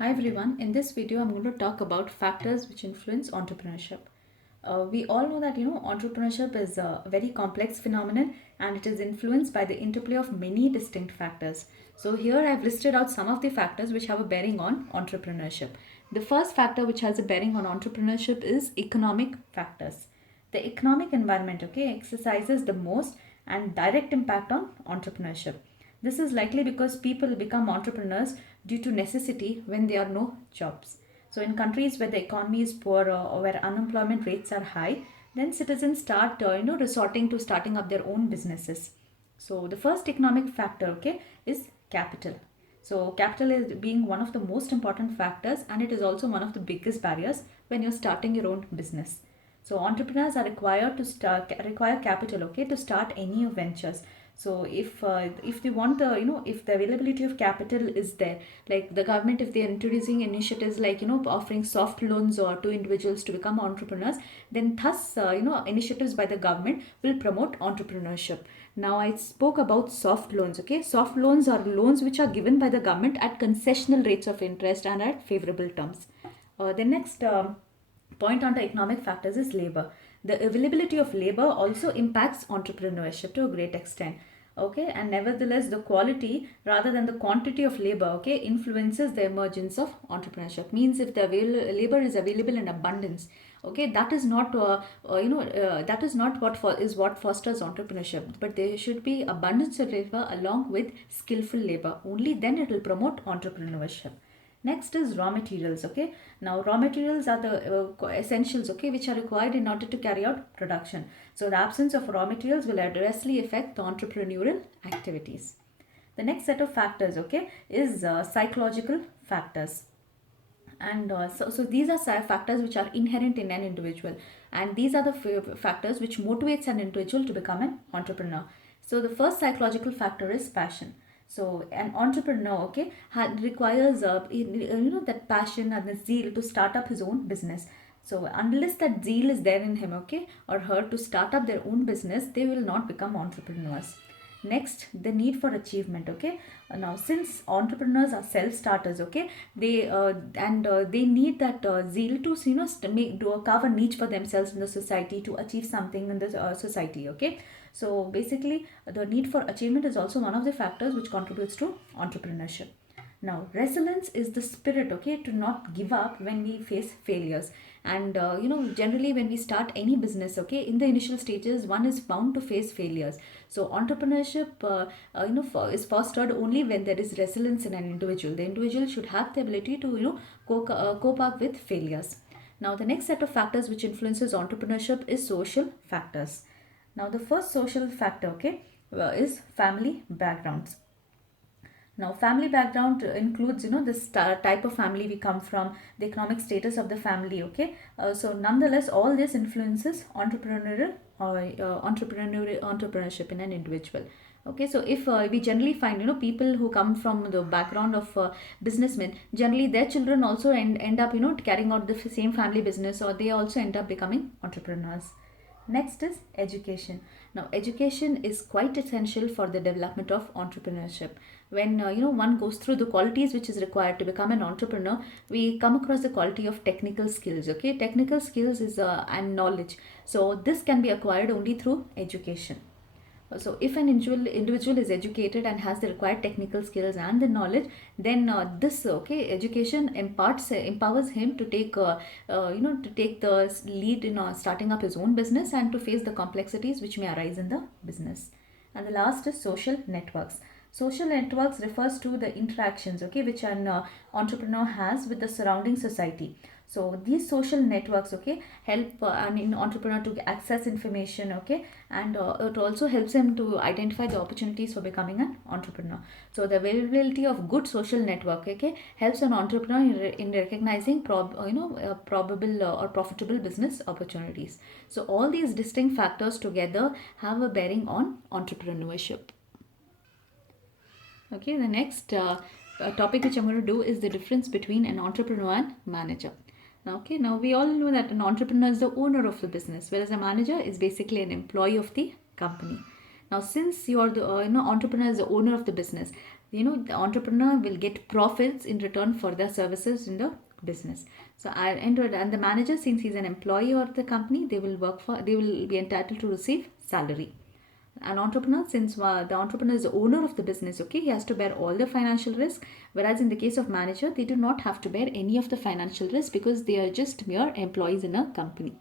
Hi everyone, in this video I'm going to talk about factors which influence entrepreneurship. We all know that entrepreneurship is a very complex phenomenon and it is influenced by the interplay of many distinct factors. So here I've listed out some of the factors which have a bearing on entrepreneurship. The first factor which has a bearing on entrepreneurship is economic factors. The economic environment, exercises the most and direct impact on entrepreneurship. This is likely because people become entrepreneurs due to necessity when there are no jobs. So, in countries where the economy is poor or where unemployment rates are high, then citizens start, resorting to starting up their own businesses. So, the first economic factor, is capital. So, capital is being one of the most important factors, and it is also one of the biggest barriers when you're starting your own business. So entrepreneurs are required to require capital, to start any ventures. So if they want the if the availability of capital is there, like the government, if they are introducing initiatives like offering soft loans or to individuals to become entrepreneurs, then thus initiatives by the government will promote entrepreneurship. Now I spoke about soft loans. Okay, soft loans are loans which are given by the government at concessional rates of interest and at favorable terms. The next point on the economic factors is labor. The availability of labor also impacts entrepreneurship to a great extent. Okay, and nevertheless, the quality rather than the quantity of labor, influences the emergence of entrepreneurship. Means if the labor is available in abundance, that is not that is not what fosters entrepreneurship, but there should be abundance of labor along with skillful labor. Only then it will promote entrepreneurship. Next is raw materials. Okay, now raw materials are the essentials, which are required in order to carry out production. So the absence of raw materials will adversely affect the entrepreneurial activities. The next set of factors, is psychological factors. And so these are factors which are inherent in an individual, and these are the factors which motivates an individual to become an entrepreneur. So the first psychological factor is passion. So an entrepreneur, requires that passion and the zeal to start up his own business. So unless that zeal is there in him, or her to start up their own business, they will not become entrepreneurs. Next, the need for achievement. Now since entrepreneurs are self starters, they need that zeal to carve a niche for themselves in the society, to achieve something in the society. So basically the need for achievement is also one of the factors which contributes to entrepreneurship. Now resilience is the spirit, to not give up when we face failures. And generally when we start any business, in the initial stages one is bound to face failures. So entrepreneurship is fostered only when there is resilience in an individual. The individual should have the ability to cope up with failures. Now the next set of factors which influences entrepreneurship is social factors. Now the first social factor, is family backgrounds. Now, family background includes, this type of family we come from, the economic status of the family. So nonetheless, all this influences entrepreneurship in an individual. So if we generally find, people who come from the background of businessmen, generally their children also end up, carrying out the same family business, or they also end up becoming entrepreneurs. Next is education. Now, education is quite essential for the development of entrepreneurship. When one goes through the qualities which is required to become an entrepreneur, we come across the quality of technical skills. Technical skills is and knowledge. So this can be acquired only through education. So if an individual is educated and has the required technical skills and the knowledge, then this education empowers him to take the lead in starting up his own business and to face the complexities which may arise in the business. And the last is social networks. Social networks refers to the interactions, which an entrepreneur has with the surrounding society. So these social networks, help an entrepreneur to access information, and it also helps him to identify the opportunities for becoming an entrepreneur. So the availability of good social network, helps an entrepreneur in recognizing probable or profitable business opportunities. So all these distinct factors together have a bearing on entrepreneurship. The next topic which I'm going to do is the difference between an entrepreneur and manager. Now we all know that an entrepreneur is the owner of the business, whereas a manager is basically an employee of the company. Now, since you are the entrepreneur is the owner of the business, The entrepreneur will get profits in return for their services in the business. So and the manager, since he's an employee of the company, they will be entitled to receive salary. An entrepreneur, since the entrepreneur is the owner of the business, okay, he has to bear all the financial risk, whereas in the case of manager, they do not have to bear any of the financial risk because they are just mere employees in a company.